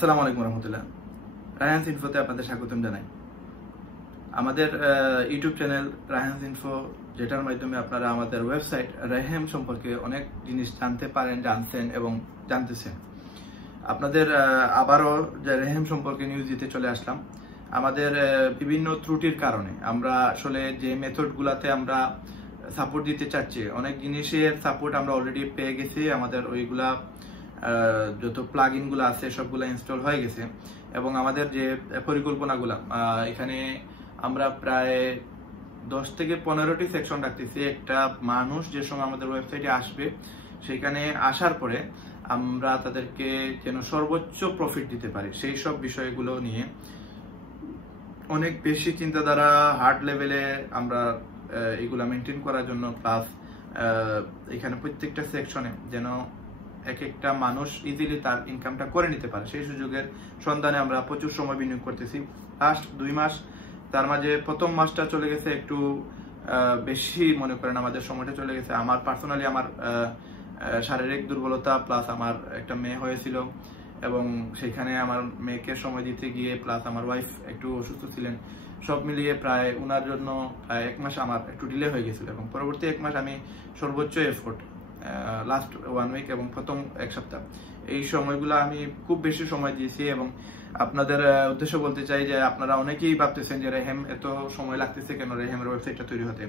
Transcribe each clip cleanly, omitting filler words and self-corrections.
আসসালামু আলাইকুম রহমতুল্লাহ। রায়হানস ইনফোতে আপনাদের স্বাগতম জানাই। আমাদের ইউটিউব চ্যানেল রায়হানস ইনফো, যেটার মাধ্যমে আপনারা আমাদের ওয়েবসাইট রেহেম সম্পর্কে অনেক জিনিস জানতে পারেন, জানছেন এবং জানতেছেন। আপনাদের আবারও যে রেহেম সম্পর্কে নিউজ দিতে চলে আসলাম। আমাদের বিভিন্ন ত্রুটির কারণে আমরা আসলে যে মেথডগুলোতে আমরা সাপোর্ট দিতে চাচ্ছি, অনেক জিনিসের সাপোর্ট আমরা অলরেডি পেয়ে গেছি। আমাদের ওইগুলা যত প্লাগ ইনগুলো আছে সবগুলো ইনস্টল হয়ে গেছে এবং আমাদের যে পরিকল্পনাগুলো এখানে আমরা প্রায় 10 থেকে 15টি সেকশন রাখতেছি। একটা মানুষ যে সময় আমাদের ওয়েবসাইটে আসবে, সেখানে আসার পরে আমরা তাদেরকে যেন সর্বোচ্চ প্রফিট দিতে পারি, সেই সব বিষয়গুলো নিয়ে অনেক বেশি চিন্তাধারা হার্ড লেভেলে আমরা এগুলা মেনটেন করার জন্য, প্লাস এখানে প্রত্যেকটা সেকশনে যেন এক একটা মানুষ ইজিলি তার ইনকামটা করে নিতে পারে, সেই সুযোগের সন্ধানে আমরা প্রচুর সময় বিনিয়োগ করতেছি। লাস্ট 2 মাস, তার মাঝে প্রথম মাসটা চলে গেছে একটু বেশি, মনে করেন আমাদের সময়টা চলে গেছে। আমার পার্সোনালি আমার শারীরিক দুর্বলতা, প্লাস আমার একটা মেয়ে হয়েছিল এবং সেখানে আমার মেয়েকে সময় দিতে গিয়ে, প্লাস আমার ওয়াইফ একটু অসুস্থ ছিলেন, সব মিলিয়ে প্রায় ওনার জন্য প্রায় 1 মাস আমার একটু ডিলে হয়ে গেছিল এবং পরবর্তী 1 মাস আমি সর্বোচ্চ এফোর্ট, লাস্ট 1 উইক এবং প্রথম 1 সপ্তাহ, এই সময়গুলো আমি খুব বেশি সময় দিয়েছি। এবং আপনাদের উদ্দেশ্য বলতে চাই যে আপনারা অনেকেই ভাবতেছেন যে রেহেম এত সময় লাগতেছে কেন রেহেমের ওয়েবসাইটটা তৈরি হতে।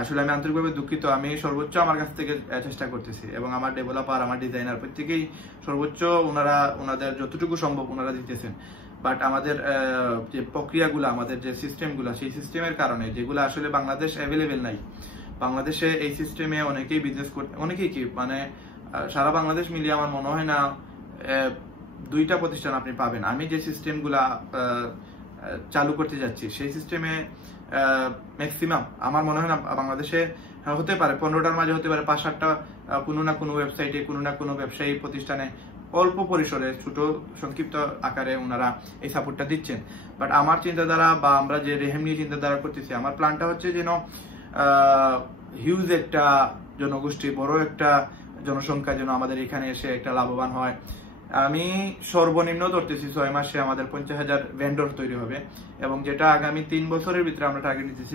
আসলে আমি আন্তরিকভাবে দুঃখিত। আমি সর্বোচ্চ আমার কাছ থেকে চেষ্টা করতেছি এবং আমার ডেভেলপার, আমার ডিজাইনার প্রত্যেকেই সর্বোচ্চ ওনাদের যতটুকু সম্ভব ওনারা দিতেছেন। বাট আমাদের যে প্রক্রিয়াগুলো, আমাদের যে সিস্টেমগুলো, সেই সিস্টেমের কারণে যেগুলো আসলে বাংলাদেশ অ্যাভেলেবেল নাই। বাংলাদেশে এই সিস্টেমে অনেকেই বিজনেস করতে, অনেকেই কি মানে সারা বাংলাদেশ মিলিয়ে আমার মনে হয় না 2টা প্রতিষ্ঠান আপনি পাবেন। আমি যে সিস্টেমগুলা চালু করতে যাচ্ছি, সেই সিস্টেমে ম্যাক্সিমাম আমার মনে হয় না বাংলাদেশে হতে পারে 15টার মাঝে হতে পারে 5-8টা কোনো না কোনো ওয়েবসাইটে, কোনো না কোনো ব্যবসায়ী প্রতিষ্ঠানে অল্প পরিসরে ছোট সংক্ষিপ্ত আকারে ওনারা এই সাপোর্টটা দিচ্ছেন। বাট আমার চিন্তাধারা বা আমরা যে রেহেম নিয়ে চিন্তাধারা করতেছি, আমার প্ল্যানটা হচ্ছে যেন হিউজ একটা জনগোষ্ঠী, বড় একটা জনসংখ্যা যেন আমাদের এখানে এসে একটা লাভবান হয়। আমি সর্বনিম্ন ধরতেছি 6 মাসে আমাদের 50,000 ভেন্ডর তৈরি হবে এবং যেটা আগামী 3 বছরের ভিতরে আমরা টার্গেট দিতেছি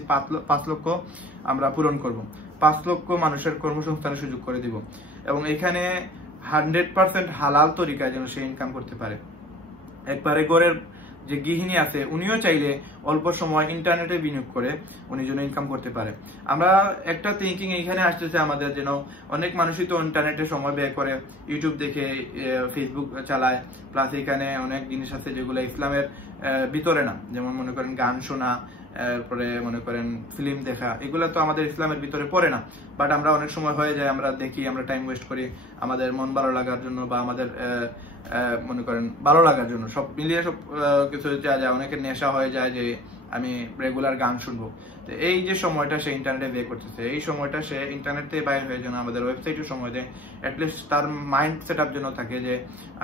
5 লক্ষ আমরা পূরণ করব। 5 লক্ষ মানুষের কর্মসংস্থানের সুযোগ করে দিব এবং এখানে 100% হালাল তরিকায় যেন সে ইনকাম করতে পারে। একবারে গড়ের যে গৃহিণী আছে, উনিও চাইলে অল্প সময় ইন্টারনেটে বিনিয়োগ করে উনি যেন ইনকাম করতে পারে। আমরা একটা থিঙ্কিং এইখানে আসতেছে আমাদের, যেন অনেক মানুষই তো ইন্টারনেটে সময় ব্যয় করে, ইউটিউব দেখে, ফেসবুক চালায়, প্লাস এখানে অনেক জিনিস আছে যেগুলো ইসলামের ভিতরে না, যেমন মনে করেন গান শোনা, এরপরে মনে করেন ফিল্ম দেখা, এগুলো তো আমাদের ইসলামের ভিতরে পড়ে না। বাট আমরা অনেক সময় হয়ে যায়, আমরা দেখি, আমরা টাইম ওয়েস্ট করি আমাদের মন ভালো লাগার জন্য বা আমাদের মনে করেন ভালো লাগার জন্য, সব মিলিয়ে সব কিছু যায়। অনেকের নেশা হয়ে যায় যে আমি রেগুলার গান শুনবো। তো এই যে সময়টা সে ইন্টারনেটে ব্যয় করতেছে, এই সময়টা সে ইন্টারনেট থেকে বাইরে হয়ে যেন আমাদের ওয়েবসাইটে সময় দেয়, অ্যাটলিস্ট তার মাইন্ড সেট আপ যেন থাকে যে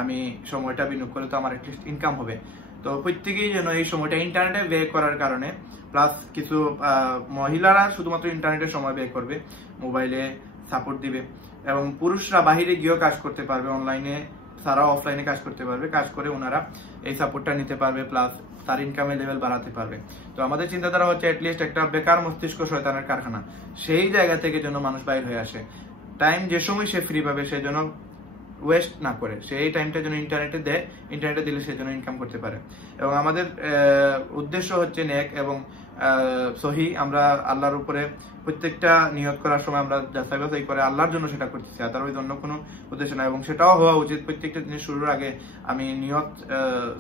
আমি সময়টা বিনিয়োগ করে তো আমার অ্যাটলিস্ট ইনকাম হবে। তো প্রত্যেকেই যেন এই সময়টা ইন্টারনেটে ব্যয় করার কারণে, প্লাস কিছু মহিলারা শুধুমাত্র ইন্টারনেটে সময় ব্যয় করবে, মোবাইলে সাপোর্ট দিবে এবং পুরুষরা বাহিরে গিয়েও কাজ করতে পারবে, অনলাইনে তারা অফলাইনে কাজ করতে পারবে, কাজ করে ওনারা এই সাপোর্টটা নিতে পারবে, প্লাস তার ইনকামের লেভেল বাড়াতে পারবে। তো আমাদের চিন্তাধারা হচ্ছে অ্যাটলিস্ট একটা বেকার মস্তিষ্ক শয়তানের কারখানা, সেই জায়গা থেকে যেন মানুষ বাইর হয়ে আসে। টাইম যে সময় সে ফ্রি পাবে সে যেন ওয়েস্ট না করে, সেই টাইমটা যেন ইন্টারনেটে দেয়, ইন্টারনেটে দিলে সে যেন ইনকাম করতে পারে। এবং আমাদের উদ্দেশ্য হচ্ছে নেক এবং সহি। আমরা আল্লাহর উপরে প্রত্যেকটা নিয়ত করার সময় আমরা যাচাই বাছাই করে আল্লাহর জন্য সেটা করতেছি, আদারওয়াইজ অন্য কোনো উদ্দেশ্য না। এবং সেটাও হওয়া উচিত, প্রত্যেকটা জিনিস শুরুর আগে আমি নিয়ত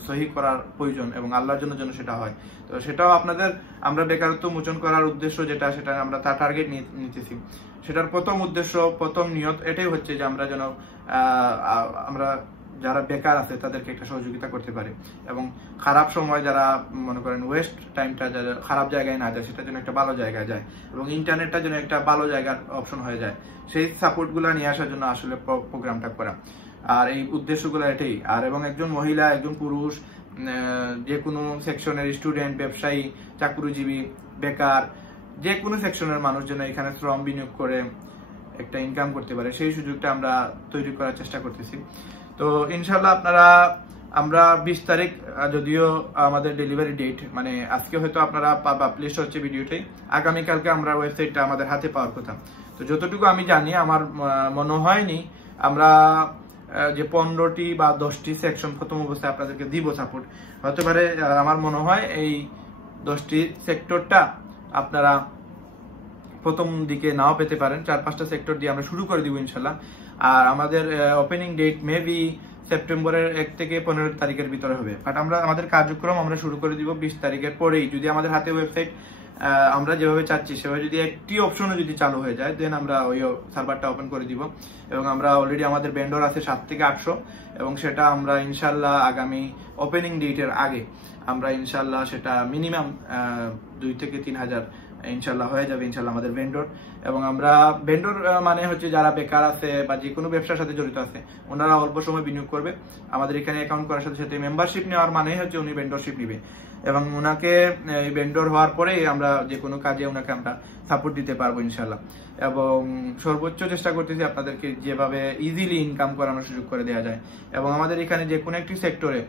সহি করার প্রয়োজন এবং আল্লাহর জন্য যেন সেটা হয়। তো সেটাও আপনাদের আমরা বেকারত্ব মোচন করার উদ্দেশ্য যেটা, সেটা আমরা তার টার্গেট নিতেছি। সেটার প্রথম উদ্দেশ্য, প্রথম নিয়ত এটাই হচ্ছে যে আমরা যেন আমরা যারা বেকার আছে তাদেরকে একটা সহযোগিতা করতে পারে এবং খারাপ সময় যারা মনে করেন ওয়েস্ট টাইমটা যারা খারাপ জায়গায় না যায়, সেটা যেন একটা ভালো জায়গায় যায় এবং ইন্টারনেটটা যেন একটা ভালো জায়গার অপশন হয়ে যায়, সেই সাপোর্টগুলো নিয়ে আসার জন্য আসলে প্রোগ্রামটা করা। আর এই উদ্দেশ্যগুলো এটাই। আর এবং একজন মহিলা, একজন পুরুষ, যে কোনো সেকশনের স্টুডেন্ট, ব্যবসায়ী, চাকরিজীবী, বেকার, যে কোনো সেকশনের মানুষ যেন এখানে শ্রম বিনিয়োগ করে একটা ইনকাম করতে পারে, সেই সুযোগটা আমরা তৈরি করার চেষ্টা করতেছি। তো ইনশাল্লাহ আপনারা আমরা 20 তারিখ, যদিও আমাদের ডেলিভারি ডেট মানে আজকে হয়তো আপনারা পাবলিশ হচ্ছে ভিডিওটাই, আগামীকালকে আমরা ওয়েবসাইটটা আমাদের হাতে পাওয়ার কথা। তো যতটুকু আমি জানি, আমার মনে হয়নি আমরা যে 15টি বা 10টি সেকশন প্রথম অবস্থায় আপনাদেরকে দিব সাপোর্ট, হতে পারে আমার মনে হয় এই 10টি সেক্টরটা আপনারা প্রথম দিকে নাও পেতে পারেন। 4-5টা সেক্টর দিয়ে আমরা শুরু করে দিব ইনশাল্লাহ। আর আমাদের ওপেনিং ডেট মেবি সেপ্টেম্বরের 1 থেকে 15 তারিখের ভিতরে হবে, বাট আমাদের কার্যক্রম আমরা শুরু করে দিব 20 তারিখের পরেই। যদি আমাদের হাতে ওয়েবসাইট আমরা যেভাবে চাচ্ছি সেভাবে যদি একটি অপশনও যদি চালু হয়ে যায়, দেন আমরা ওই সার্ভারটা ওপেন করে দিব। এবং আমরা অলরেডি আমাদের ভেন্ডর আছে 7 থেকে 800, এবং সেটা আমরা ইনশাল্লাহ আগামী ওপেনিং ডেটের আগে আমরা ইনশাল্লাহ সেটা মিনিমাম 2 থেকে 3,000 ইনশাল্লাহ হয়ে যাবে ইনশাল্লাহ আমাদের ভেন্ডর। এবং আমরা ভেন্ডর মানে হচ্ছে যারা বেকার আছে বা যে কোনো ব্যবসার সাথে জড়িত আছে, ওনারা অল্প সময় বিনিয়োগ করবে আমাদের এখানে অ্যাকাউন্ট করার সাথে সাথে মেম্বারশিপ নেওয়ার মানে হচ্ছে উনি ভেন্ডরশিপ নেবে, এবং ওনাকে ভেন্ডর হওয়ার পরে আমরা যে কোনো কাজে ওনাকে আমরা সাপোর্ট দিতে পারবো ইনশাল্লাহ। এবং সর্বোচ্চ চেষ্টা করতেছি আপনাদেরকে যেভাবে ইজিলি ইনকাম করানোর সুযোগ করে দেওয়া যায়। এবং আমাদের এখানে যে কোনো একটি সেক্টরে,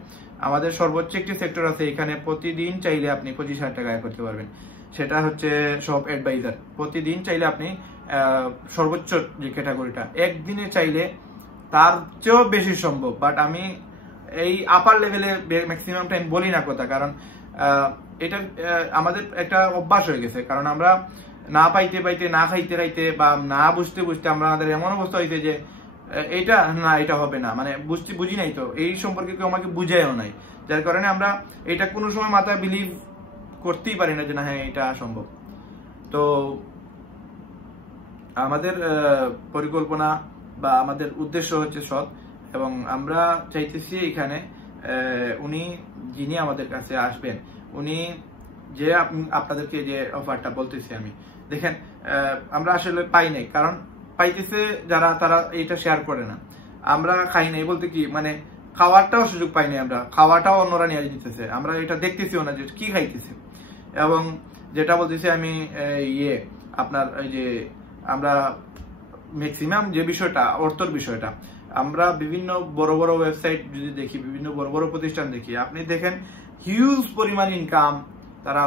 আমাদের সর্বোচ্চ একটি সেক্টর আছে এখানে, প্রতিদিন চাইলে আপনি 25,000 টাকা আয় করতে পারবেন। সেটা হচ্ছে সব অ্যাডভাইজার। প্রতিদিন চাইলে আপনি সর্বোচ্চ যে ক্যাটাগরিটা, একদিনে চাইলে তার চেয়েও বেশি সম্ভব, বাট আমি এই আপার লেভেলে ম্যাক্সিমাম টাইম বলি না কথা, কারণ এটা আমাদের একটা অভ্যাস হয়ে গেছে। কারণ আমরা না পাইতে পাইতে, না খাইতে খাইতে বা না বুঝতে বুঝতে আমরা আমাদের এমন অবস্থা হয়েছে যে এটা না, এটা হবে না, মানে বুঝি নাই তো, এই সম্পর্কে কেউ আমাকে বুঝায়ও নাই, যার কারণে আমরা এটা কোনো সময় মাথায় বিলিভ করতেই পারি না যে না হ্যাঁ এটা সম্ভব। তো আমাদের পরিকল্পনা বা আমাদের উদ্দেশ্য হচ্ছে সৎ, এবং আমরা চাইতেছি এখানে উনি যিনি আমাদের কাছে আসবেন, উনি যে আপনাদেরকে যে অফারটা বলতেছি আমি, দেখেন আমরা আসলে পাই নাই, কারণ পাইতেছে যারা, তারা এটা শেয়ার করে না। আমরা খাই নাই বলতে কি, মানে খাওয়ারটাও সুযোগ পাই নাই, আমরা খাওয়াটাও অন্যরা নিয়ে দিতেছে, আমরা এটা দেখতেছিও না যে কি খাইতেছে। এবং যেটা বলতেছি আমি আপনার এই যে আমরা ম্যাক্সিমাম যে বিষয়টা, অর্থর বিষয়টা, আমরা বিভিন্ন বড় বড় ওয়েবসাইট যদি দেখি, বিভিন্ন বড় বড় প্রতিষ্ঠান দেখি, আপনি দেখেন হিউজ পরিমাণ ইনকাম, তারা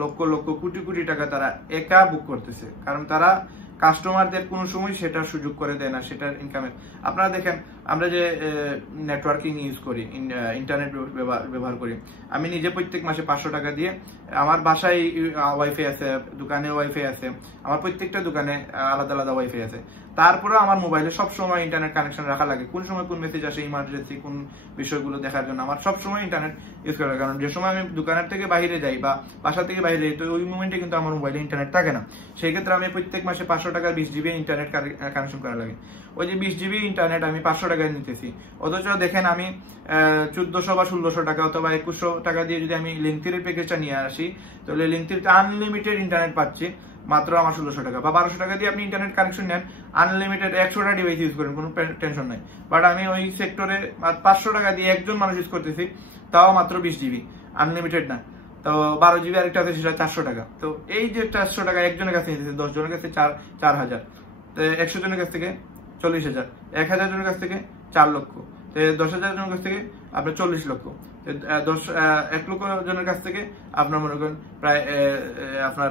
লক্ষ লক্ষ কোটি কোটি টাকা তারা একা বুক করতেছে, কারণ তারা কাস্টমারদের কোনো সময় সেটার সুযোগ করে দেয় না, সেটার ইনকামের। আপনারা দেখেন আমরা যে নেটওয়ার্কিং ইউজ করি, ইন্টারনেট ব্যবহার করি, আমি নিজে প্রত্যেক মাসে 500 টাকা দিয়ে, আমার বাসায় ওয়াইফাই আছে, দোকানে ওয়াইফাই আছে, আমার প্রত্যেকটা দোকানে আলাদা আলাদা ওয়াইফাই আছে, তারপরেও আমার মোবাইলে সবসময় ইন্টারনেট কানেকশন রাখা লাগে। কোন সময় কোন মেসেজ আসে, ইমার্জেন্সি কোন বিষয়গুলো দেখার জন্য আমার সবসময় ইন্টারনেট ইউজ করা, কারণ যে সময় আমি দোকানের থেকে বাইরে যাই বা বাসা থেকে বাইরে যাই, তো ওই মোমেন্টে কিন্তু আমার মোবাইলে ইন্টারনেট থাকে না। সেই ক্ষেত্রে আমি প্রত্যেক মাসে 500 টাকার 20 জিবি ইন্টারনেট কানেকশন করা লাগে। ওই যে 20 জিবি ইন্টারনেট আমি 500 টাকায় নিতেছি, অথচ দেখেন আমি 1400 বা 1600 টাকা অথবা 2100 টাকা দিয়ে যদি আমি লিঙ্কটির প্যাকেজটা নিয়ে আসি, তাহলে লিঙ্কটিতে আনলিমিটেড ইন্টারনেট পাচ্ছি মাত্র আমার 1600 টাকা বা 1200 টাকা দিয়ে আপনি ইন্টারনেট কানেকশন নেন, আনলিমিটেড 100টা ডিভাইস ইউজ করেন, কোনো টেনশন নাই। বাট আমি ওই সেক্টরে 500 টাকা দিয়ে একজন মানুষ ইউজ করতেছি, তাও মাত্র 20 জিবি, আনলিমিটেড না। তো 12 জিবি আরেকটা আছে, সেটা 400 টাকা। তো এই যে 400 টাকা একজনের কাছে নিতেছে, 10 জনের কাছে 4,000, তো 100 জনের কাছ থেকে 40,000, 1000 জনের কাছ থেকে 4 লক্ষ, তো 10,000 জনের কাছ থেকে আপনার 40 লক্ষ, 1 লক্ষ জনের কাছ থেকে আপনার মনে করেন প্রায় আপনার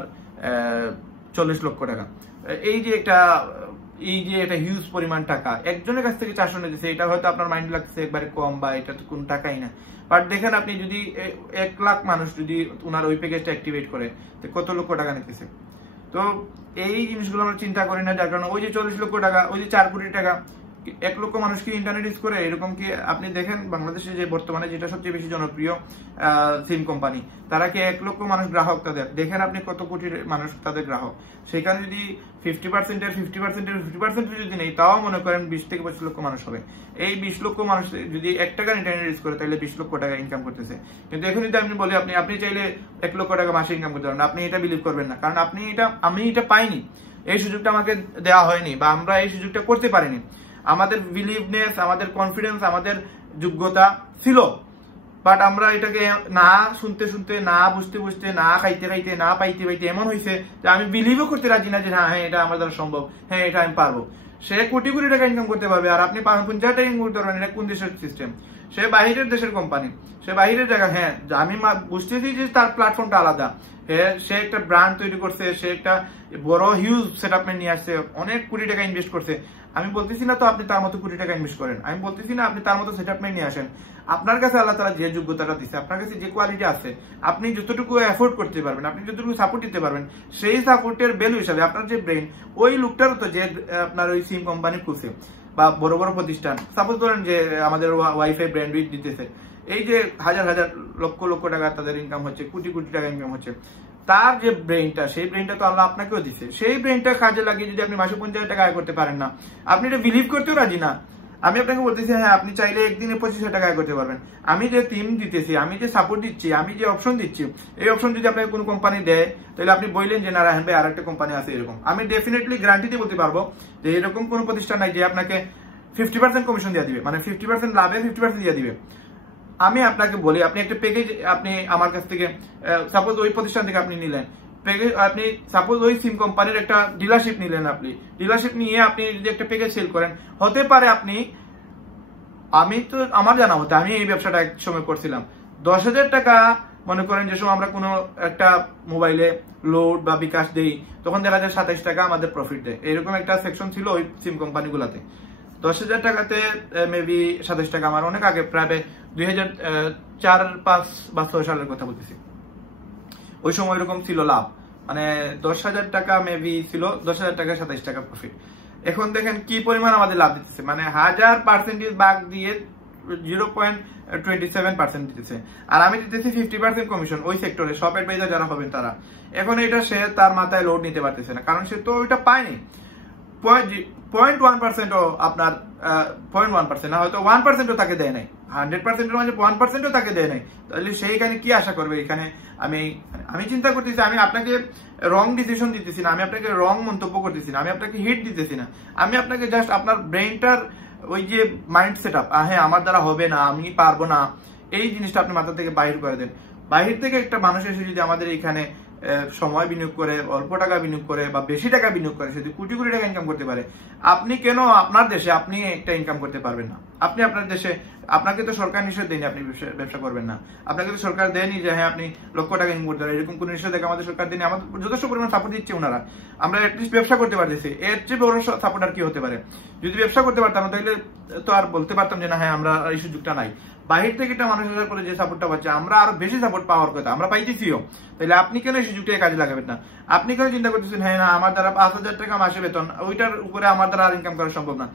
40 লক্ষ টাকা। এই যে একটা হিউজ পরিমাণ টাকা একজনের কাছ থেকে 400 নিতেছে, এটা হয়তো আপনার মাইন্ড লাগছে একবারে কম বা এটা তো কোনো টাকাই না, বাট দেখেন আপনি যদি 1 লাখ মানুষ যদি ওনার ওই প্যাকেজটা অ্যাক্টিভেট করে, তো কত লক্ষ টাকা নিতেছে। তো এই জিনিসগুলো আমরা চিন্তা করি না, যার কারণে ওই যে 40 লক্ষ টাকা, ওই যে 4 কোটি টাকা, 1 লক্ষ মানুষ কি ইন্টারনেট ইউজ করে? এরকম কি আপনি দেখেন বাংলাদেশে যে বর্তমানে যেটা সবচেয়ে বেশি জনপ্রিয় সিম কোম্পানি, তারা কি 1 লক্ষ মানুষ গ্রাহক তাদের, দেখেন আপনি কত কোটি মানুষ তাদের গ্রাহক। সেখানে যদি 50% যদি নেই, তাও মনে করেন 20 থেকে 25 লক্ষ মানুষ হবে। এই 20 লক্ষ মানুষ যদি 1 টাকা ইন্টারনেট ইউজ করে, তাহলে 20 লক্ষ টাকা ইনকাম করতেছে। কিন্তু এখন যদি আমি বলি আপনি চাইলে 1 লক্ষ টাকা মাসে ইনকাম করতে পারেন, আপনি এটা বিলিভ করবেন না, কারণ আমি এটা পাইনি, এই সুযোগটা আমাকে দেওয়া হয়নি বা আমরা এই সুযোগটা করতে পারিনি। আমাদের বিলিভনেস, আমাদের কনফিডেন্স, আমাদের যোগ্যতা ছিল, বাট আমরা এটাকে না শুনতে শুনতে, না বুঝতে বুঝতে, না খাইতে খাইতে, না পাইতে পাইতে এমন হয়েছে যে আমি বিলিভও করতে রাজি না যে হ্যাঁ এটা আমার দ্বারা সম্ভব, হ্যাঁ এটা আমি পারবো। সে কোটি কোটি টাকা ইনকাম করতে পারবে আর আপনি 50 টাকা ইনকাম করতে পারবেন, এটা কোন দেশের সিস্টেম? সে বাহিরের দেশের কোম্পানি, সে বাহিরের জায়গা, হ্যাঁ আমি বুঝতেছি যে তার প্ল্যাটফর্মটা আলাদা, হ্যাঁ সে একটা ব্র্যান্ড তৈরি করছে, সে একটা বড় হিউজ সেটআপমেন্ট নিয়ে আসছে, অনেক কোটি টাকা ইনভেস্ট করছে। আমি বলতেছি না তো আপনি তার মতো কোটি টাকা ইনভেস্ট করেন, আমি বলতেছি না আপনি তার মতো সেটআপমেন্ট নিয়ে আসেন। আপনার কাছে আল্লাহ তাআলা যে যোগ্যতাটা দিচ্ছে, আপনার কাছে যে কোয়ালিটি আছে, আপনি যতটুকু এফোর্ড করতে পারবেন, আপনি যতটুকু সাপোর্ট দিতে পারবেন, সেই সাপোর্টের ভ্যালু হিসাবে আপনার যে ব্রেন, ওই লোকটারও তো যে আপনার ওই সিম কোম্পানি খুলছে বা বড় বড় প্রতিষ্ঠান, সাপোজ ধরেন যে আমাদের ওয়াইফাই ব্র্যান্ডউইথ দিতেছে, এই যে হাজার হাজার লক্ষ লক্ষ টাকা তাদের ইনকাম হচ্ছে, কোটি কোটি টাকা ইনকাম হচ্ছে, তার যে ব্রেনটা, সেই ব্রেনটা তো আল্লাহ আপনাকেও দিচ্ছে। সেই ব্রেনটা কাজে লাগিয়ে যদি আপনি মাসে 50,000 টাকা আয় করতে পারেন না, আপনি এটা বিলিভ করতেও রাজি না। আমি আপনাকে বলতেছি হ্যাঁ আপনি চাইলে একদিনে 25,000 টাকা আয় করতে পারবেন। আমি যে টিম দিতেছি, আমি যে সাপোর্ট দিচ্ছি, আমি যে অপশন দিচ্ছি, এই অপশন যদি আপনাকে কোনো কোম্পানি দেয়, তাহলে আপনি বললেন যে না রায়হান ভাই আর একটা কোম্পানি আছে এরকম, আমি ডেফিনেটলি গ্যারান্টি দিয়ে বলতে পারবো যে এরকম কোনো প্রতিষ্ঠান নাই যে আপনাকে 50% কমিশন দিয়ে দিবে, মানে 50% লাভে 50% দিয়ে দিবে। আমি আপনাকে বলি, আপনি একটা প্যাকেজ আপনি আমার কাছ থেকে সাপোজ ওই প্রতিষ্ঠান থেকে আপনি নিলেন প্যাকেজ, আপনি সাপোজ ওই সিম কোম্পানির একটা ডিলারশিপ নিলেন, আপনি ডিলারশিপ নিয়ে আপনি যদি একটা প্যাকেজ সেল করেন, হতে পারে আপনি, আমি তো আমার জানা মতে আমি এই ব্যবসাটা এক সময় করছিলাম, 10,000 টাকা মনে করেন যে সময় আমরা কোনো একটা মোবাইলে লোড বা বিকাশ দেই, তখন দেখা যায় 27 টাকা আমাদের প্রফিট দেয়, এরকম একটা সেকশন ছিল ওই সিম কোম্পানিগুলোতে। 10,000 টাকাতে মেবি 27 টাকা, আমার অনেক আগে প্রায় 2004, 5 বা 6 সালের কথা বলতেছি, ওই সময় এরকম ছিল লাভ, মানে 10,000 টাকা মেবি ছিল, 10,000 টাকা 27 টাকা প্রফিট। এখন দেখেন কি পরিমাণ আমাদের লাভ দিতেছে, মানে 1000% ভাগ দিয়ে 0.27% দিতেছে, আর আমি দিতেছি 50% কমিশন ওই সেক্টরে, সব অ্যাডভাইজার যারা হবেন তারা। এখন এটা সে তার মাথায় লোড নিতে পারতেছে না, কারণ সে তো ওইটা পায়নি। 0.1%ও আপনার 0.1% না, হয়তো 1%ও তাকে দেয় নাই, 100%-এর মাঝে 1%ও তাকে দেয় নাই, তাহলে সেইখানে কি আশা করবে? এখানে আমি চিন্তা করতেছি, আমি আপনাকে রং ডিসিশন দিতেছি না, আমি আপনাকে রং মন্তব্য করতেছি না, আমি আপনাকে হিট দিতেছি না, আমি আপনাকে জাস্ট আপনার ব্রেনটার ওই যে মাইন্ড সেট আপ, হ্যাঁ আমার দ্বারা হবে না, আমি পারবো না, এই জিনিসটা আপনি মাথা থেকে বাহির করে দেন। বাহির থেকে একটা মানুষ এসে যদি আমাদের এখানে সময় বিনিয়োগ করে, অল্প টাকা বিনিয়োগ করে বা বেশি টাকা বিনিয়োগ করে, যদি কোটি কোটি টাকা ইনকাম করতে পারে, আপনি কেন আপনার দেশে আপনি একটা ইনকাম করতে পারবেন না? আপনি আপনার দেশে, আপনাকে তো সরকার নিষেধ দেয়নি আপনি ব্যবসা করবেন না, আপনাকে তো সরকার দেয়নি যে হ্যাঁ আপনি লক্ষ টাকা ইনকাম করতে পারেন, এরকম কোন নিষেধাজ্ঞা আমাদের সরকার দেয়নি, আমাদের যথেষ্ট পরিমাণ সাপোর্ট দিচ্ছে ওনারা, আমরা অ্যাটলিস্ট ব্যবসা করতে পারতেছি। এর চেয়ে বড় সাপোর্ট আর কি হতে পারে? যদি ব্যবসা করতে পারতাম তাহলে তো আর বলতে পারতাম যে না হ্যাঁ আমরা এই সুযোগটা নাই। বাহির থেকে একটা মানুষ আসার পরে যে সাপোর্টটা পাচ্ছে, আমরা আরো বেশি সাপোর্ট পাওয়ার কথা, আমরা পাইতেছিও, তাহলে আপনি কেন এই সুযোগটাকে কাজে লাগাবেন না? আপনি কেন চিন্তা করতেছেন হ্যাঁ না আমার দ্বারা 5,000 টাকা মাসে বেতন, ওইটার উপরে আমার দ্বারা আর ইনকাম করা সম্ভব না?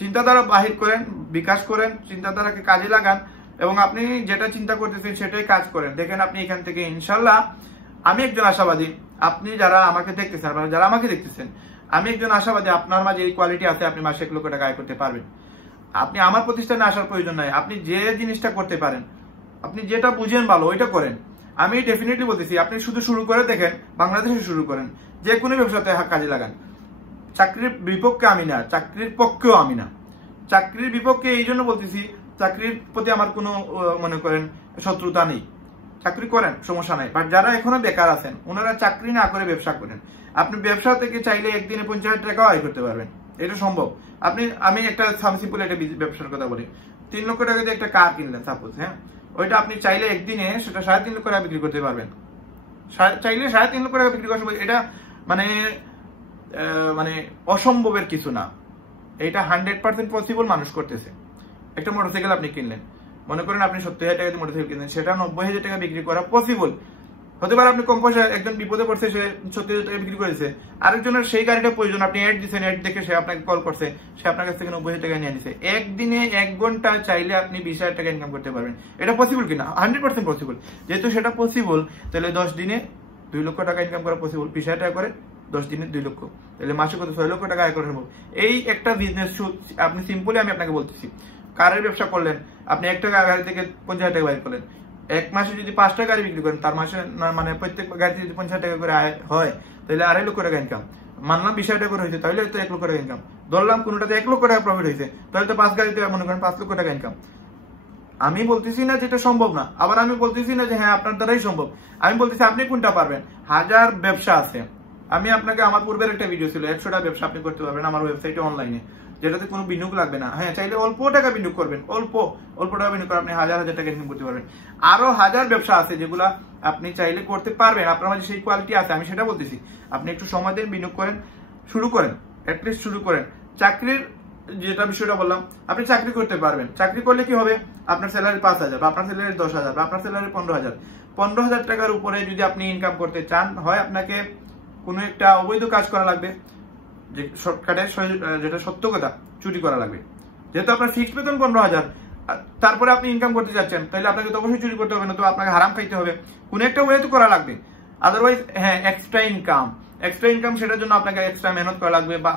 চিন্তাধারা বাহির করেন, বিকাশ করেন, চিন্তাধারাকে কাজে লাগান, এবং আপনি যেটা চিন্তা করতেছেন সেটাই কাজ করেন। দেখেন আপনি এখান থেকে ইনশাল্লাহ, আমি একজন আশাবাদী, আপনি যারা আমাকে দেখতেছেন, যারা আমাকে দেখতেছেন, আমি একজন আশাবাদী, আপনার মাঝে এই কোয়ালিটি আছে, আপনি মাসে 1 লক্ষ টাকা আয় করতে পারবেন। আপনি আমার প্রতিষ্ঠানে আসার প্রয়োজন নাই, আপনি যে জিনিসটা করতে পারেন, আপনি যেটা বুঝেন ভালো ওইটা করেন। আমি ডেফিনেটলি বলতেছি, আপনি শুধু শুরু করে দেখেন, বাংলাদেশে শুরু করেন, যে কোনো ব্যবসাতে কাজে লাগান। চাকরির বিপক্ষে আমি না, চাকরির পক্ষেও আমি না। চাকরির বিপক্ষে এই জন্য বলতেছি, চাকরির প্রতি আমার কোনো মনে করেন শত্রুতা নেই, চাকরি করেন সমস্যা নাই, বাট যারা এখনো বেকার আছেন ওনারা চাকরি না করে ব্যবসা করেন। আপনি ব্যবসা থেকে চাইলে একদিনে 50,000 টাকাও আয় করতে পারবেন, এটা সম্ভব। আমি একটা সিম্পল একটা ব্যবসার কথা বলি, 3 লক্ষ টাকা দিয়ে একটা কার কিনলেন সাপোজ, হ্যাঁ, ওইটা আপনি চাইলে একদিনে সেটা 3.5 লক্ষ টাকা বিক্রি করতে পারবেন। চাইলে 3.5 লক্ষ টাকা বিক্রি করা, এটা মানে অসম্ভবের কিছু না, এটা 100% পসিবল, মানুষ করতেছে। একটা মোটরসাইকেল আপনি কিনলেন, মনে করেন আপনি 70,000 টাকা দিয়ে মোটরসাইকেল কিনলেন, সেটা 90,000 টাকা বিক্রি করা পসিবল। হতে পারে আপনি কম পয়সা, একজন বিপদে পড়ছে, সে 70,000 টাকা বিক্রি করেছে, আরেকজনের সেই গাড়িটা প্রয়োজন, আপনি অ্যাড দিচ্ছেন, অ্যাড দেখে সে আপনাকে কল করছে, সে আপনার কাছ থেকে 90,000 টাকা নিয়ে নিছে। একদিনে 1 ঘন্টা চাইলে আপনি 20,000 টাকা ইনকাম করতে পারবেন। এটা পসিবল কিনা? 100% পসিবল। যেহেতু সেটা পসিবল, তাহলে 10 দিনে 2 লক্ষ টাকা ইনকাম করা পসিবল। 20,000 টাকা করে 10 দিনে 2 লক্ষ, তাহলে মাসে কত? 6 লক্ষ টাকা আয় করা সম্ভব। এই একটা বিজনেস আপনি সিম্পলি আমি আপনাকে বলতেছি, কারের ব্যবসা করলেন, আপনি 1 টাকা গাড়ি থেকে 50,000 টাকা বাইর করলেন, 1 মাসে যদি 5টা গাড়ি বিক্রি করেন, তার মাসে মানে প্রত্যেক গাড়িতে যদি 50,000 টাকা করে আয় হয়, তাহলে 2.5 লক্ষ টাকা ইনকাম। মানলাম 20,000 টাকা করে হয়েছে, তাহলে তো 1 লক্ষ টাকা ইনকাম। ধরলাম কোনোটাতে 1 লক্ষ টাকা প্রফিট হয়েছে, তাহলে তো 5 গাড়িতে মনে করেন 5 লক্ষ টাকা ইনকাম। আমি বলতেছি না যেটা সম্ভব না, আবার আমি বলতেছি না যে হ্যাঁ আপনার দ্বারাই সম্ভব। আমি বলতেছি আপনি কোনটা পারবেন। 1000 ব্যবসা আছে। আমি আপনাকে, আমার পূর্বের একটা ভিডিও ছিল 100টা ব্যবসা আপনি করতে পারবেন আমার ওয়েবসাইটে অনলাইনে, যেটাতে কোনো বিনিয়োগ লাগবে না। হ্যাঁ, চাইলে অল্প টাকা বিনিয়োগ করবেন, অল্প টাকা বিনিয়োগ করে আপনি হাজার টাকা ইনকাম করতে পারবেন। আরো হাজার ব্যবসা আছে যেগুলা আপনি চাইলে করতে পারবেন, আপনার মাঝে সেই কোয়ালিটি আছে, আমি সেটা বলতেছি। আপনি একটু সময় দেন, বিনিয়োগ করেন, শুরু করেন, অ্যাটলিস্ট শুরু করেন। চাকরির যেটা বিষয়টা বললাম, আপনি চাকরি করতে পারবেন। চাকরি করলে কি হবে, আপনার স্যালারি 5,000 বা আপনার স্যালারি 10,000 বা আপনার স্যালারি 15,000 টাকার উপরে যদি আপনি ইনকাম করতে চান, হয় আপনাকে কোনো একটা অবৈধ কাজ করা লাগবে, যে শর্টকাটে যেটা সত্য কথা, চুরি করা লাগবে। যেহেতু আপনার ফিক্সড বেতন 15,000, তারপরে আপনি ইনকাম করতে যাচ্ছেন, তাহলে আপনাকে তো অবশ্যই চুরি করতে হবে না, তো আপনাকে হারাম খাইতে হবে, কোনো একটা ওয়ে তো করা লাগবে। আদারওয়াইজ হ্যাঁ, এক্সট্রা ইনকাম সেটার জন্য আপনাকে এক্সট্রা মেহনত করা লাগবে বা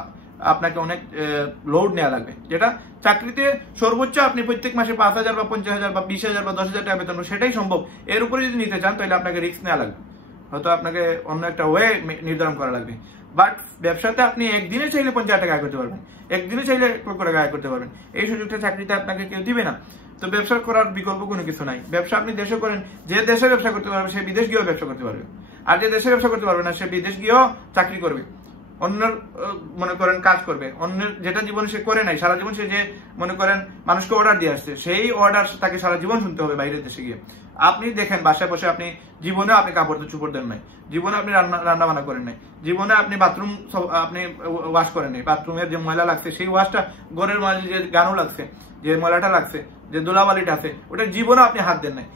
আপনাকে অনেক লোড নেওয়া লাগবে। যেটা চাকরিতে সর্বোচ্চ আপনি প্রত্যেক মাসে 5,000 বা 50,000 বা 20,000 বা 10,000 টাকা বেতন, সেটাই সম্ভব। এর উপরে যদি নিতে চান তাহলে আপনাকে রিস্ক নেওয়া লাগবে, হয়তো আপনাকে অন্য একটা ওয়ে নির্ধারণ করা লাগবে। বাট ব্যবসাতে আপনি একদিনে চাইলে 50,000 টাকা আয় করতে পারবেন, একদিনে চাইলে 1 লক্ষ টাকা আয় করতে পারবেন। এই সুযোগটা চাকরিতে আপনাকে কেউ দিবে না। তো ব্যবসা করার বিকল্প কোনো কিছু নাই। ব্যবসা আপনি দেশে করেন, যে দেশে ব্যবসা করতে পারবে সে বিদেশ গিয়েও ব্যবসা করতে পারবে, আর যে দেশে ব্যবসা করতে পারবে না সে বিদেশ গিয়েও চাকরি করবে, অন্যের মনে করেন কাজ করবে, অন্যের যেটা জীবনে সে করে নাই, সারা জীবন সে যে মনে করেন মানুষকে অর্ডার দিয়ে আসছে, সেই অর্ডার তাকে সারা জীবন শুনতে হবে বাইরের দেশে গিয়ে। আপনি দেখেন বাসায় বসে আপনি জীবনে আপনি কাপড় চুপড় দেন নাই, জীবনে আপনি রান্না বান্না করেন নাই, জীবনে আপনি বাথরুম আপনি ওয়াশ করেন নাই, বাথরুমের যে ময়লা লাগছে সেই ওয়াশটা, ঘরের মাঝে যে গানও লাগছে, যে ময়লাটা লাগছে, যে ধুলাবালিটা আছে, ওটা জীবনে আপনি হাত দেন নাই।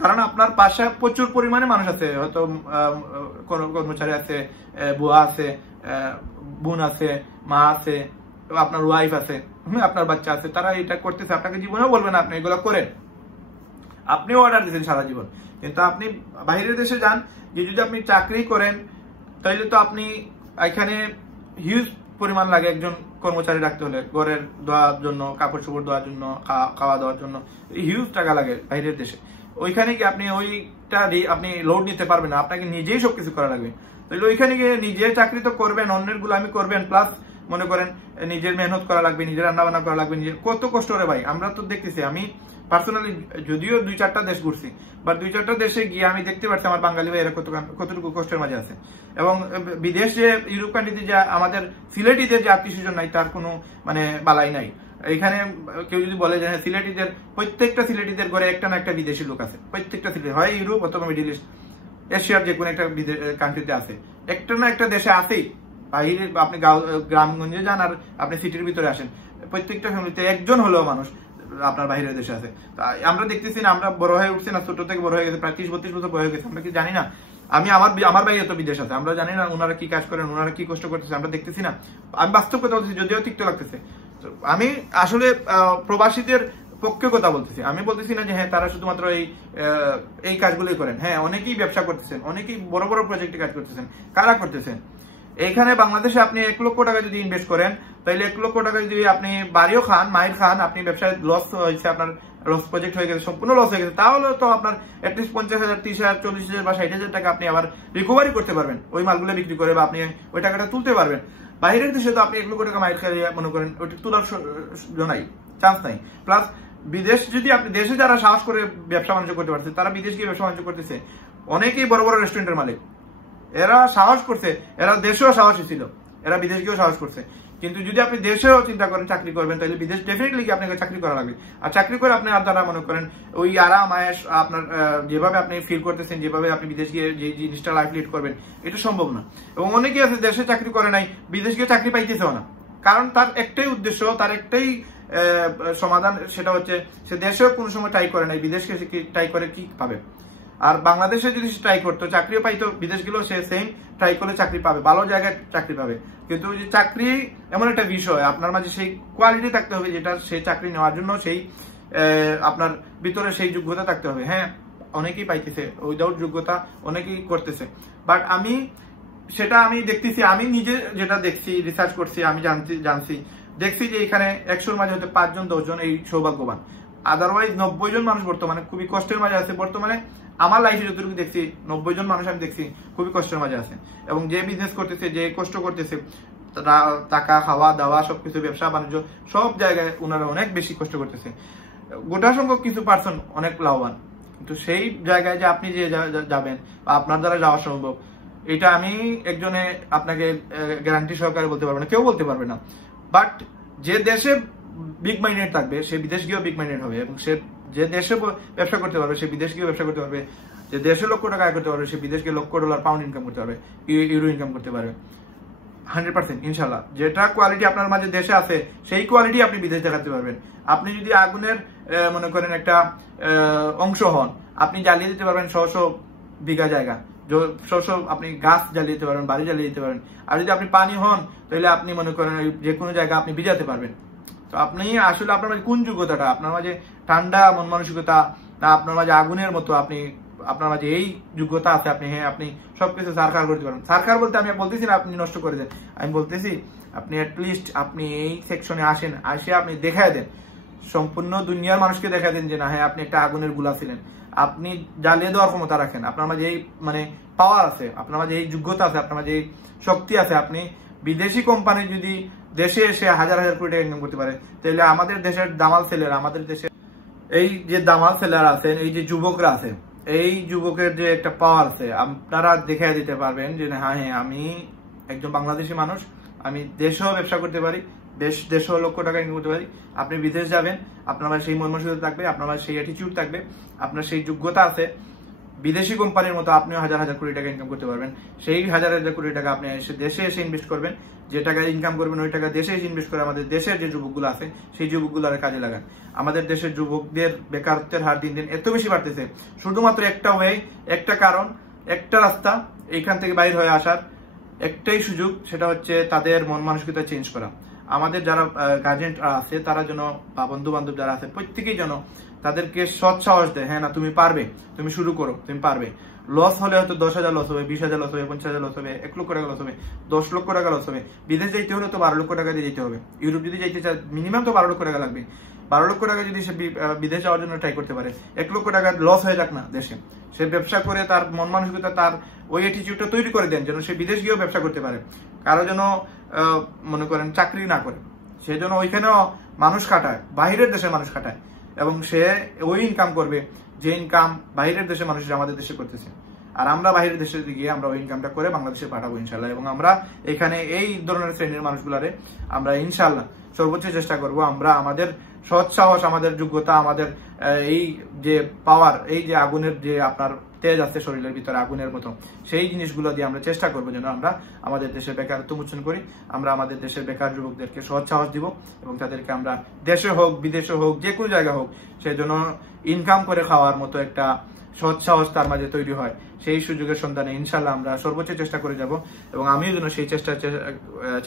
কারণ আপনার পাশে প্রচুর পরিমাণে মানুষ আছে, হয়তো কর্মচারী আছে, বুয়া আছে, বোন আছে, মা আছে, আপনার ওয়াইফ আছে, আপনার বাচ্চা আছে, তারা এটা করতেছে, আপনাকে জীবনেও বলবেন আপনি এগুলো করেন, আপনিও অর্ডার দিচ্ছেন সারা জীবন। কিন্তু আপনি বাইরের দেশে যান, যে যদি আপনি চাকরি করেন তাহলে তো আপনি এখানে হিউজ পরিমাণ লাগে একজন কর্মচারী রাখতে হলে, ঘরের ধোয়ার জন্য, কাপড় চোপড় ধোয়ার জন্য, খাওয়া দাওয়ার জন্য হিউজ টাকা লাগে বাইরের দেশে। ওইখানে কি আপনি ওইটা আপনি লোড নিতে পারবেন না, আপনাকে নিজেই সবকিছু করা লাগবে। তাহলে ওইখানে গিয়ে নিজে চাকরি তো করবেন, অন্যের গুলামি করবেন, প্লাস মনে করেন নিজের মেহনত করা লাগবে, নিজের রান্না বান্না করা লাগবে, নিজের কত কষ্ট রে ভাই। আমরা তো দেখতেছি, আমি পার্সোনালি যদিও 2-4টা দেশ ঘুরছি, বাট 2-4টা দেশে গিয়ে আমি দেখতে পাচ্ছি আমার বাঙালি ভাইয়েরা কতটুকু কষ্টের মাঝে আছে। এবং বিদেশ যে ইউরোপ কান্ট্রিতে যে আমাদের সিলেটিদের যে আত্মীয় নাই, তার কোনো মানে বালাই নাই। এখানে কেউ যদি বলে যে হ্যাঁ সিলেটিদের, প্রত্যেকটা সিলেটিদের ঘরে একটা না একটা বিদেশি লোক আছে, প্রত্যেকটা সিলেটি, হয় ইউরোপ অথবা মিডিল ইস্ট, এশিয়ার যে কোনো একটা কান্ট্রিতে আছে, একটা না একটা দেশে আছেই। বাইরে আপনি গ্রামগঞ্জে যান আর আপনি সিটির ভিতরে আসেন, প্রত্যেকটা ফ্যামিলিতে একজন হলেও মানুষ আপনার বাইরের দেশে আছে। আমরা দেখতেছি না, আমরা বড় হয়ে উঠছি না, ছোট থেকে বড় হয়ে গেছে, প্রায় 30-32 বছর বড় হয়ে গেছে, আমরা কি জানি না? আমার বাইরে তো বিদেশ আছে, আমরা জানি না ওনারা কি কাজ করেন, ওনারা কি কষ্ট করতেছে, আমরা দেখতেছি না। আমি বাস্তব কথা বলতেছি, যদিও তিক্ত লাগতেছে। আমি আসলে প্রবাসীদের পক্ষে কথা বলতেছি, আমি বলতেছি না যে হ্যাঁ তারা শুধুমাত্র এই কাজগুলোই করেন। হ্যাঁ, অনেকেই ব্যবসা করতেছেন, অনেকেই বড় বড় প্রজেক্টে কাজ করতেছেন। কারা করতেছেন? এখানে বাংলাদেশে আপনি 1 লক্ষ টাকা যদি ইনভেস্ট করেন, তাহলে 1 লক্ষ টাকা যদি আপনি বাড়িও খান, মায়ের খান, আপনি ব্যবসায় লস হয়েছে, আপনার লস প্রজেক্ট হয়ে গেছে, সম্পূর্ণ লস হয়ে গেছে, তাহলে তো আপনার অ্যাটলিস্ট 50,000, 30,000, 40,000 বা 60,000 টাকা আপনি আবার রিকভারি করতে পারবেন ওই মালগুলো বিক্রি করে, বা আপনি ওই টাকাটা তুলতে পারবেন। বাইরের দেশে তো আপনি 1 লক্ষ টাকা মায়ের খাইয়ে মনে করেন ওইটা তোলার নাই, চান্স নাই। প্লাস বিদেশ যদি আপনি, দেশে যারা সাহস করে ব্যবসা বাণিজ্য করতে পারছে, তারা বিদেশ গিয়ে ব্যবসা বাণিজ্য করতেছে, অনেকেই বড় বড় রেস্টুরেন্টের মালিক, এরা সাহস করছে, এরা দেশেও সাহসী ছিল, এরা বিদেশ গিয়েও সাহস করছে। কিন্তু যদি আপনি দেশেও চিন্তা করেন চাকরি করবেন, তাহলে বিদেশ ডেফিনেটলি কি আপনাকে চাকরি করা লাগবে। আর চাকরি করে আপনি আর দ্বারা মনে করেন ওই আরাম আয়েশ আপনার যেভাবে আপনি ফিল করতেছেন, যেভাবে আপনি বিদেশ গিয়ে যে জিনিসটা লাইফ লিড করবেন, এটা সম্ভব না। এবং অনেকেই আছে দেশে চাকরি করে নাই, বিদেশ গিয়ে চাকরি পাইতেছেও না, কারণ তার একটাই উদ্দেশ্য, তার একটাই সমাধান, সেটা হচ্ছে সে দেশেও কোনো সময় ট্রাই করে নাই, বিদেশকে ট্রাই করে কি পাবে। আর বাংলাদেশে যদি সে ট্রাই করতো, চাকরিও পাইতো, বিদেশ গেলেও সে সেম ট্রাই করলে চাকরি পাবে, ভালো জায়গায় চাকরি পাবে। কিন্তু ওই যে চাকরি এমন একটা বিষয়, আপনার মাঝে সেই কোয়ালিটি থাকতে হবে যেটা সেই চাকরি নেওয়ার জন্য সেই আপনার ভিতরে সেই যোগ্যতা থাকতে হবে। হ্যাঁ, অনেকেই পাইতেছে উইদাউট যোগ্যতা, অনেকেই করতেছে, বাট আমি দেখতেছি, আমি নিজে যেটা দেখছি, রিসার্চ করছি, আমি জানছি দেখছি যে এখানে 100-র মাঝে হয়তো 5-10 জন এই সৌভাগ্যবান। আদারওয়াইজ 90 জন মানুষ বর্তমানে খুবই কষ্টের মাঝে আছে। বর্তমানে আমার লাইফে যতটুকু দেখছি 90 জন মানুষ আমি দেখছি খুবই কষ্টের মাঝে আছে, এবং যে বিজনেস করতেছে, যে কষ্ট করতেছে, টাকা, খাওয়া দাওয়া, সবকিছু, ব্যবসা বাণিজ্য, সব জায়গায় ওনারা অনেক বেশি কষ্ট করতেছে। গোটা সংখ্যক কিছু পার্সন অনেক লাভবান, কিন্তু সেই জায়গায় যে আপনি যে যাবেন বা আপনার দ্বারা যাওয়া সম্ভব, এটা আমি একজনে আপনাকে গ্যারান্টি সহকারে বলতে পারবো না, কেউ বলতে পারবে না। বাট যে দেশে বিগ মাইন্ডেড থাকবে সে বিদেশ গিয়েও বিগ মাইন্ডেড হবে, এবং সে যে দেশে ব্যবসা করতে পারবে সে বিদেশ গিয়েও ব্যবসা করতে পারবে, যে দেশে লক্ষ টাকা আয় করতে পারবে সে বিদেশ গিয়ে লক্ষ ডলার পাউন্ড ইনকাম করতে পারবে, ইউরো ইনকাম করতে পারবে 100% ইনশাল্লাহ। যেটা কোয়ালিটি আপনার মাঝে দেশে আছে সেই কোয়ালিটি আপনি বিদেশ দেখাতে পারবেন। আপনি যদি আগুনের মনে করেন একটা অংশ হন, আপনি জ্বালিয়ে দিতে পারবেন 100 বিঘা জায়গা, 100 আপনি গাছ জ্বালিয়ে দিতে পারবেন, বাড়ি জ্বালিয়ে দিতে পারবেন। আর যদি আপনি পানি হন তাহলে আপনি মনে করেন যে কোনো জায়গা আপনি ভিজাতে পারবেন। তো আপনি আসলে আপনার মাঝে কোন যোগ্যতাটা, আপনার মাঝে ঠান্ডা মন মানসিকতা না আপনার মাঝে আগুনের মতো আপনি আপনার মাঝে এই যোগ্যতা আছে, আপনি হ্যাঁ আপনি সবকিছু সারকার করতে পারেন। সারকার বলতে আমি বলতেছি না আপনি নষ্ট করে দেন, আমি বলতেছি আপনি অ্যাটলিস্ট আপনি এই সেকশনে আসেন, আসে আপনি দেখায় দেন, সম্পূর্ণ দুনিয়ার মানুষকে দেখা দেন যে না হ্যাঁ আপনি একটা আগুনের গুলা ছিলেন, আপনি জ্বালিয়ে দেওয়ার ক্ষমতা রাখেন, আপনার মাঝে এই মানে পাওয়ার আছে, আপনার মাঝে এই যোগ্যতা আছে, আপনার মাঝে এই শক্তি আছে। আপনি বিদেশি কোম্পানি যদি দেশে এসে হাজার হাজার কোটি টাকা ইনকাম করতে পারে, তাহলে আমাদের দেশের দামাল ছেলেরা, আমাদের দেশের এই যে দামাল ছেলেরা আছেন, এই যে যুবকরা আছে, এই যুবকের যে একটা পাওয়ার আছে, আপনারা দেখে দিতে পারবেন যে হ্যাঁ হ্যাঁ আমি একজন বাংলাদেশি মানুষ, আমি দেশেও ব্যবসা করতে পারি, দেশেও লক্ষ টাকা ইনকাম করতে পারি। আপনি বিদেশ যাবেন, আপনার সেই মন মানসিকতা থাকবে, আপনার সেই অ্যাটিটিউড থাকবে, আপনার সেই যোগ্যতা আছে, বিদেশি কোম্পানির মতো আপনিও হাজার হাজার কোটি টাকা ইনকাম করতে পারবেন। সেই হাজার হাজার কোটি টাকা আপনি দেশে এসে ইনভেস্ট করবেন, যে টাকা ইনকাম করবেন ওই টাকা দেশে এসে ইনভেস্ট করে আমাদের দেশের যে যুবকগুলো আছে সেই যুবকগুলোর কাজে লাগান। আমাদের দেশের যুবকদের বেকারত্বের হার দিন দিন এত বেশি বাড়তেছে, শুধুমাত্র একটা ওয়ে, একটা কারণ, একটা রাস্তা, এইখান থেকে বাইর হয়ে আসার একটাই সুযোগ, সেটা হচ্ছে তাদের মন মানসিকতা চেঞ্জ করা। আমাদের যারা গার্জেন আছে তারা যেন, বা বন্ধু বান্ধব যারা আছে প্রত্যেকেই যেন তাদেরকে সৎ সাহস দেয়, হ্যাঁ না তুমি পারবে, তুমি শুরু করো, তুমি পারবে। লস হলে হয়তো 10,000 লস হবে, 20,000 লস হবে, 50,000 লস হবে, 1 লক্ষ টাকা লস হবে, 10 লক্ষ টাকা লস হবে। বিদেশ যাইতে হলে তো 12 লক্ষ টাকা দিয়ে যেতে হবে। ইউরোপ যদি যাইতে চায় মিনিমাম তো 12 লক্ষ টাকা লাগবে। 12 লক্ষ টাকা যদি সে বিদেশ যাওয়ার জন্য ট্রাই করতে পারে, 1 লক্ষ টাকা লস হয়ে যাক না দেশে, সে ব্যবসা করে তার মন মানসিকতা, তার ওই অ্যাটিটিউডটা তৈরি করে দেন যেন সে বিদেশ গিয়েও ব্যবসা করতে পারে, কারো যেন মনে করেন চাকরি না করে, সে যেন ওইখানেও মানুষ খাটায়, বাহিরের দেশের মানুষ খাটায়, এবং সে ওই ইনকাম করবে যে ইনকাম বাহিরের দেশের মানুষরা আমাদের দেশে করতেছে। আর আমরা বাহিরের দেশে গিয়ে আমরা ওই ইনকামটা করে বাংলাদেশে পাঠাবো ইনশাল্লাহ। এবং আমরা এখানে এই ধরনের শ্রেণীর মানুষগুলারে আমরা ইনশাল্লাহ সর্বোচ্চ চেষ্টা করব, আমরা আমাদের সৎ সাহস, আমাদের যোগ্যতা, আমাদের এই যে পাওয়ার, এই যে আগুনের যে আপনার তেজ আছে শরীরের ভিতরে আগুনের মতো, সেই জিনিসগুলো দিয়ে আমরা চেষ্টা করবো যেন আমরা আমাদের দেশের বেকারত্ব মোচন করি। আমরা আমাদের দেশের বেকার যুবকদেরকে সৎ সাহস দিব, এবং তাদেরকে আমরা দেশে হোক বিদেশে হোক যে কোনো জায়গা হোক সেই জন্য ইনকাম করে খাওয়ার মতো একটা সৎ সাহস তার মাঝে তৈরি হয়, সেই সুযোগের সন্ধানে ইনশাল্লাহ আমরা সর্বোচ্চ চেষ্টা করে যাব। এবং আমিও যেন সেই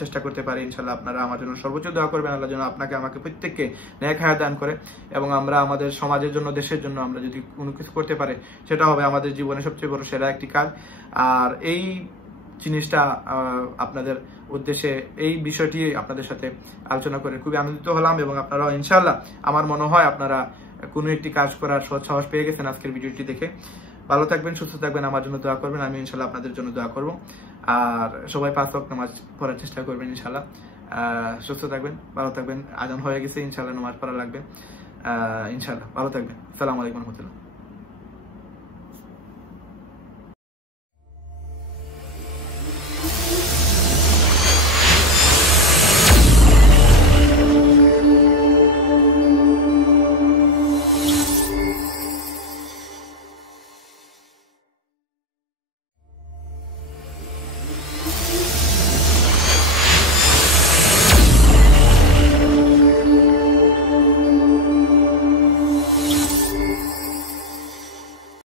চেষ্টা করতে পারি ইনশাল্লাহ। আপনারা আমার জন্য সর্বোচ্চ দোয়া করবেন, আল্লাহ যেন আপনাকে আমাকে প্রত্যেককে নেক হায়াত দান করে, এবং আমরা আমাদের সমাজের জন্য, দেশের জন্য আমরা যদি কোনো কিছু করতে পারি সেটা হবে আমাদের জীবনে সবচেয়ে বড় সেরা একটি কাজ। আর এই জিনিসটা আপনাদের উদ্দেশ্যে, এই বিষয়টি আপনাদের সাথে আলোচনা করে খুবই আনন্দিত হলাম, এবং আপনারা ইনশাল্লাহ আমার মনে হয় আপনারা কোনো একটি কাজ করার সৎ সাহস পেয়ে গেছেন আজকের ভিডিওটি দেখে। ভালো থাকবেন, সুস্থ থাকবেন, আমার জন্য দোয়া করবেন, আমি ইনশাল্লাহ আপনাদের জন্য দোয়া করব। আর সবাই 5 ওয়াক্ত নামাজ পড়ার চেষ্টা করবেন ইনশাল্লাহ। সুস্থ থাকবেন, ভালো থাকবেন, আজান হয়ে গেছে ইনশাল্লাহ, নামাজ পড়া লাগবে ইনশাল্লাহ। ভালো থাকবেন, আসসালামু আলাইকুম রহমতুল্লাহ।